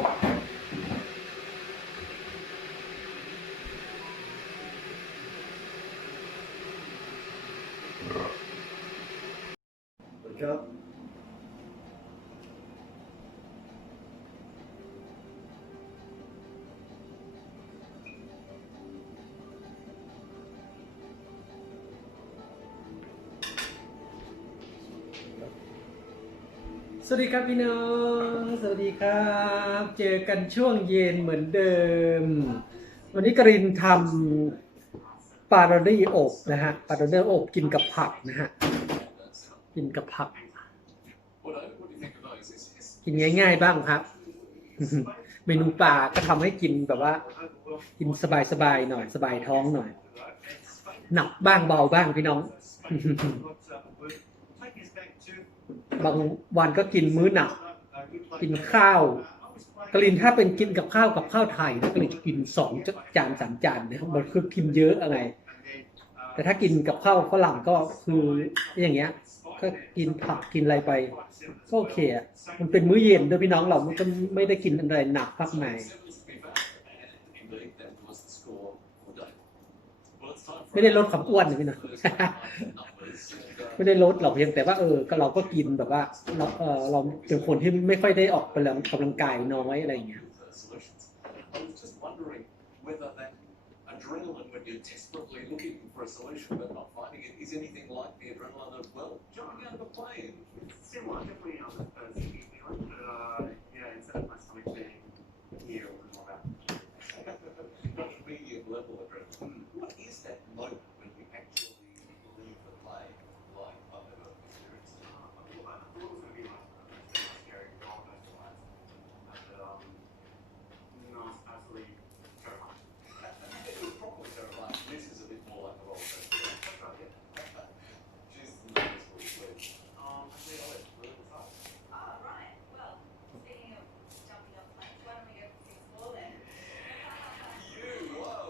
you. สวัสดีครับ พี่น้องสวัสดีครับ เจอกันช่วงเย็นเหมือนเดิม วันนี้กรินทำปลารรดีอบนะฮะปลารรดีอบกินกับผักนะฮะกินกับผัก กินง่ายๆ บ้างครับเมนูปลาก็ทำให้กินแบบว่า กินสบายๆหน่อยสบายท้องหน่อยหนักบ้างเบาบ้างพี่น้องบางวันก็กินมื้อหนัก กินข้าวกลินถ้าเป็นกินกับข้าวกับข้าวไทยนะกลินกินสองจานสามจานเนี่ยมันคือกินเยอะอะไร แต่ถ้ากินกับข้าวฝรั่งก็คืออย่างเงี้ย ก็กินผักกินอะไรไป ก็โอเค มันเป็นมื้อเย็นโดยพี่น้องเรา มันก็ไม่ได้กินอะไรหนักมากมายไม่ได้ลดความอ้วนพี่น้อไม่ได้ลดหรอกเพียงแต่ว่าเออเราก็กินแบบว่าเราเออเราเป็นคนที่ไม่ค่อยได้ออกไปลังกำลังกายน้อยอะไรอย่างเงี้ยอ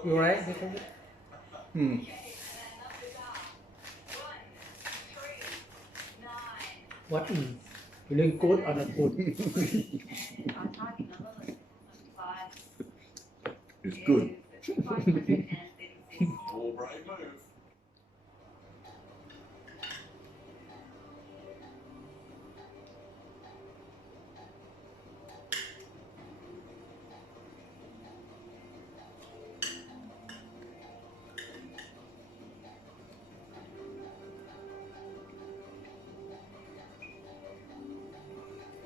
You alright? Hmm. What You doing good or not good? it's good. All right, move.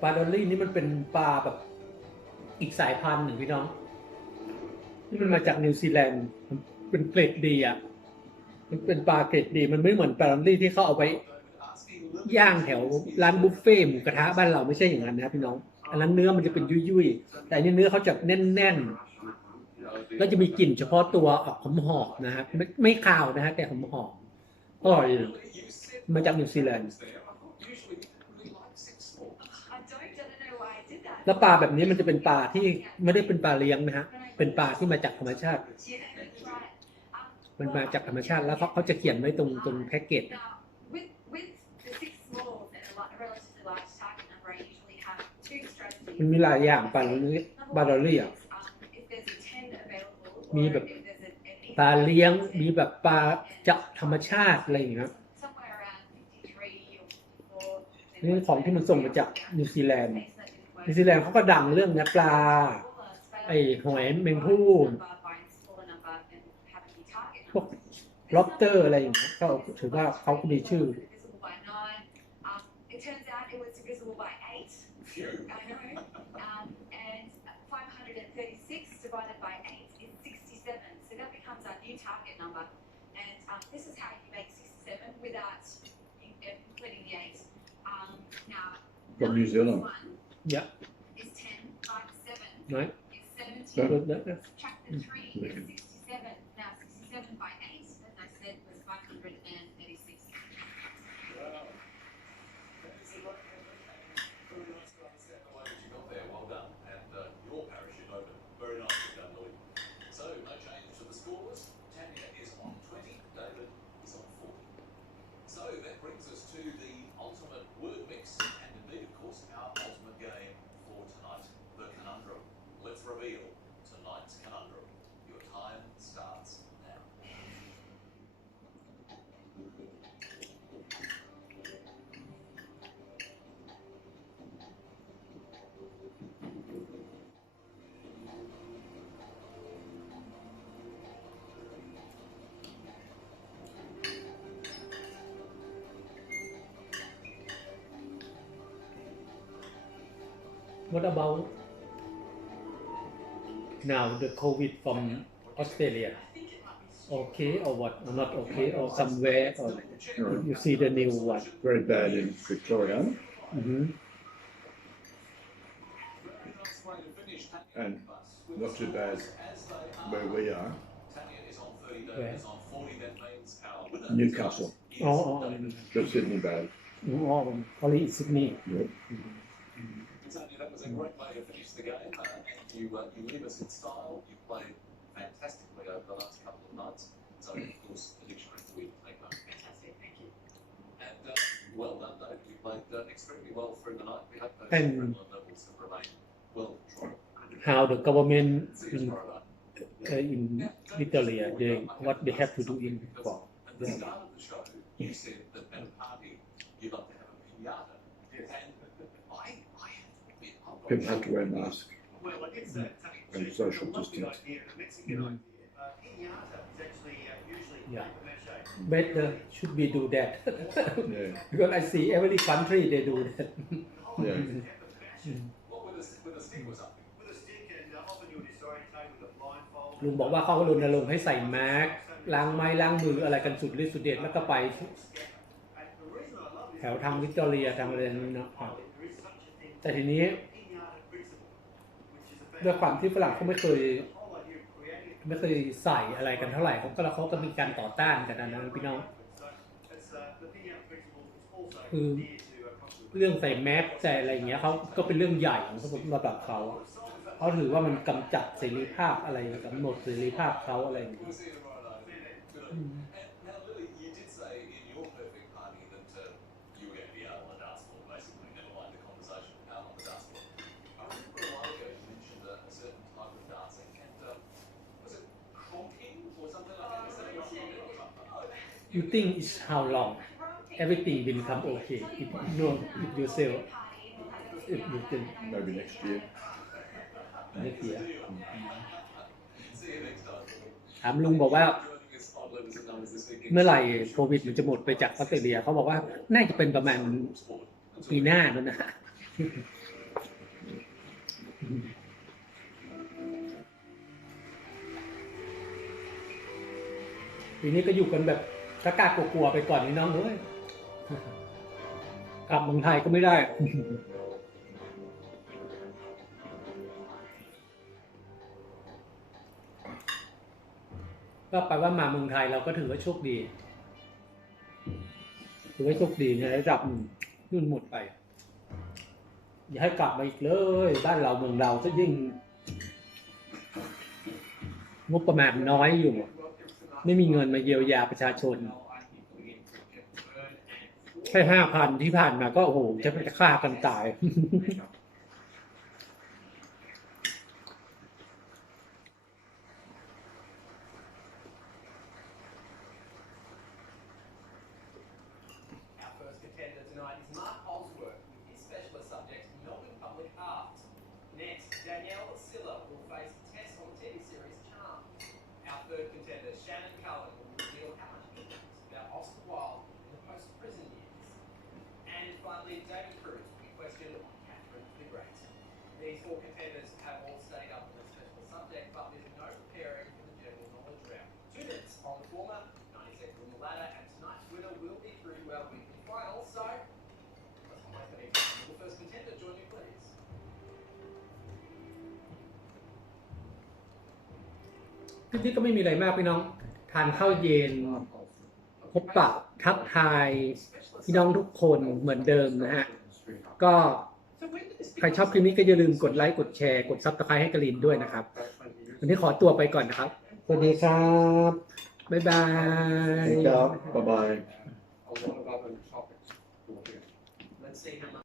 ปลาดอลลี่นี่มันเป็นปลาแบบอีกสายพันธุ์หนึ่งพี่น้องที่มันมาจากนิวซีแลนด์เป็นเกรดดีอ่ะมันเป็นปลาเกรดดีมันไม่เหมือนปลาดอลลี่ที่เขาเอาไป ย่างแถวร้านบุฟเฟ่หมูกระทะบ้านเราไม่ใช่อย่างนั้นนะครับพี่น้องอันนั้นเนื้อมันจะเป็นยุ่ยๆ แต่อันนี้เนื้อเขาจะแน่น ๆ แล้วจะมีกลิ่นเฉพาะตัวออกหอมหอมนะฮะไม่ไม่ขาวนะฮะ แต่หอมหอมอร่อยมาจากนิวซีแลนด์แล้วปลาแบบนี้มันจะเป็นปลาที่ไม่ได้เป็นปลาเลี้ยงนะฮะ เป็นปลาที่มาจากธรรมชาติมันมาจากธรรมชาติแล้วเขาเขาจะเขียนไว้ตรงตรงแพ็กเกจมันมีหลายอย่างปลาบาร์เรียมีแบบปลาเลี้ยง มีแบบปลาจากธรรมชาติอะไรอย่างเงี้ยนี่ของที่มันส่งมาจากนิวซีแลนด์นิวซีแลนด์เขาก็ดังเรื่องเนื้อปลาไอ้หอยเมงพูนพวกล็อบเตอร์อะไรอย่างเงี้ยก็ถือว่าเขาก็มีชื่อ this is how you Yeah. Is 10, 5, 7. No. Is 17. No. no, no. 3 hmm. is What about now the COVID from Australia? Okay or what? Or not okay or somewhere? Or Sure. you see the new one. Very bad in Victoria hmm and not too bad where we are, Where? Newcastle, Oh, oh, oh, Sydney Bay. oh, only Sydney. Yep. Mm-hmm was a great way to finish the game. Uh, and you, uh, you leave us in style. You played fantastically over the last couple of nights. So, of course, the dictionary will take home. Fantastic, thank you. And uh, well done, David. You played uh, extremely well through the night. We hope those and levels have remained well controlled. How the government in, uh, in yeah, Italy, uh, doing what they have to do in football. At the start of the show, you said that at a party, you'd like to have a pinata p i o p l had to wear masks and social distance. Mm. Yeah. Better should we do that? yeah. Because I see every country they do that. ลุงบอกว่าเขาก็รณรงค์ให้ใส่แมสล้างไม้ล้างมืออะไรกันสุดฤทธิ์สุดเด็ดแล้วก็ไปแถวทางวิกตอเรียทางอะไรนี้นะครับแต่ทีนี้ด้วยความที่ฝรั่งเขาไม่เคย ไม่เคยใส่อะไรกันเท่าไหร่เขาก็แล้วเขาก็มีการต่อต้านกันนะพี่น้องคือเรื่องใส่แมสใส่อะไรอย่างเงี้ยเขาก็เป็นเรื่องใหญ่ของระดับเขาเขาถือว่ามันกำจัดเสรีภาพอะไรกำหนดเสรีภาพเขาอะไรอย่างเงี้ย you think is how long everything will become okay if you know if you sell if you think maybe next year next year ถามลุงบอกว่าเมื่อไหร่โควิดมันจะหมดไปจากออสเตรเลียเขาบอกว่าน่าจะเป็นประมาณ ปีหน้านั่นนะปีนี้ก็อยู่กันแบบกล้ากลัวๆไปก่อนนี่น้องเอ้ย กลับเมืองไทยก็ไม่ได้ ก็แปลว่ามาเมืองไทยเราก็ถือว่าโชคดี ถือว่าโชคดีในระดับนุ่นหมดไป อย่าให้กลับมาอีกเลย บ้านเราเมืองเราจะยิ่งงบประมาณน้อยอยู่ไม่มีเงินมาเยียวยาประชาชนแค่ห้าพันที่ผ่านมาก็ โอ้โหจะไปฆ่ากันตาย Danielle Before competitors have all studied up on this special subject, but with no preparing for the general knowledge round. Two minutes on the former, 90 seconds on the latter, and tonight's winner will be through to our weekly final. So, let's not wait for the Will first contender join me, please? จริงๆก็ไม่มีอะไรมากพี่น้อง ทานข้าวเย็นพบปะทักทายพี่น้องทุกคนเหมือนเดิมนะฮะก็ใครชอบคลิปนี้ก็อย่าลืมกดไลค์กดแชร์กดซับสไครต์ให้กลินด้วยนะครับ วันนี้ขอตัวไปก่อนนะครับ สวัสดีครับ บ๊ายบายครับบ๊ายบาย